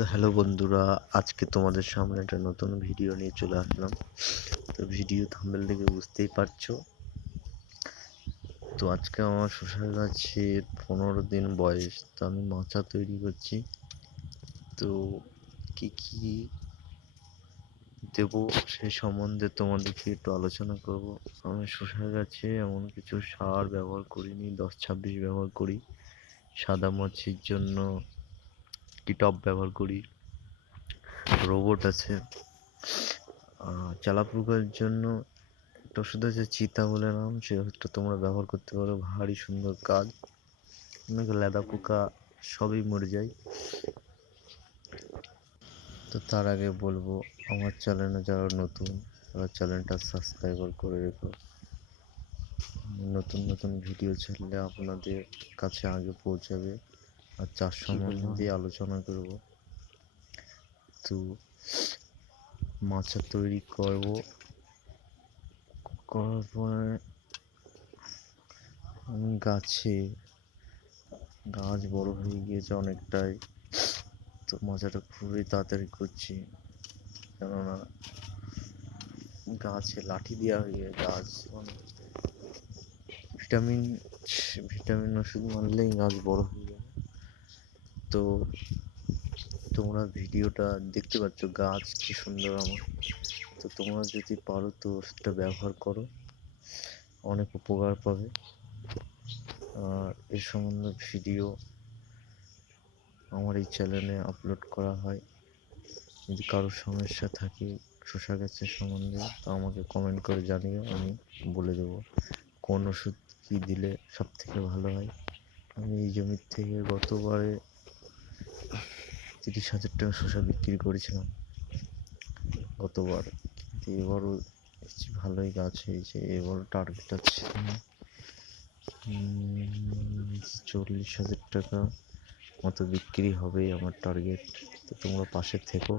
তো হ্যালো বন্ধুরা, আজকে তোমাদের সামনে একটা নতুন ভিডিও নিয়ে চলে আসলাম। তো ভিডিও থাম্বেল দেখে বুঝতেই পারছ। তো আজকে আমার শশার গাছের পনেরো দিন বয়স, তো আমি মাচা তৈরি করছি। তো কি কি দেব সে সম্বন্ধে তোমাদেরকে একটু আলোচনা করব। আমি শশার গাছে এমন কিছু সার ব্যবহার করিনি, দশ ছাব্বিশ ব্যবহার করি। সাদা মাছির জন্য টপ ব্যবহার করি। রোবট আছে। চালা পোকার জন্য একটা ওষুধ আছে, চিতা বলে নাম। সে ওষুধটা তোমরা ব্যবহার করতে পারো। ভারী সুন্দর কাজ। অনেক লেদা পোকা সবই মরে যায়। তো তার আগে বলব, আমার চ্যানেলে যারা নতুন, তারা চ্যানেলটা সাবস্ক্রাইবার করে রেখো। নতুন নতুন ভিডিও ছাড়লে আপনাদের কাছে আগে পৌঁছাবে। আর চাষ সম্বন্ধে আলোচনা করব। তো মাছা তৈরি করব। করার পরে আমি গাছে গাছ বড় হয়ে গিয়েছে অনেকটাই। তো মাচাটা খুবই তাড়াতাড়ি করছি। কেননা গাছে লাঠি দেওয়া হয়ে গাছ মানে ভিটামিন ভিটামিন ওষুধ মারলেই গাছ বড় হয়ে যাবে তো তোমরা ভিডিওটা দেখতে পাচ্ছ, গাছ কি সুন্দর আমার। তো তোমরা যদি পারো তো ওষুধটা ব্যবহার করো, অনেক উপকার পাবে। আর এ সম্বন্ধে ভিডিও আমার এই চ্যানেলে আপলোড করা হয়। যদি কারোর সমস্যা থাকে শসা গাছের সম্বন্ধে, তো আমাকে কমেন্ট করে জানিও, আমি বলে দেবো কোন ওষুধ কী দিলে সব থেকে ভালো হয়। আমি এই জমির থেকে গতবারে তিরিশ হাজার টাকা শসা বিক্রি করেছিলাম। গতবার। কিন্তু এবারও ভালোই গাছ হয়েছে। এবারও টার্গেট আছে। চল্লিশ হাজার টাকা মতো বিক্রি হবে আমার টার্গেট তো তোমরা পাশে থেকো।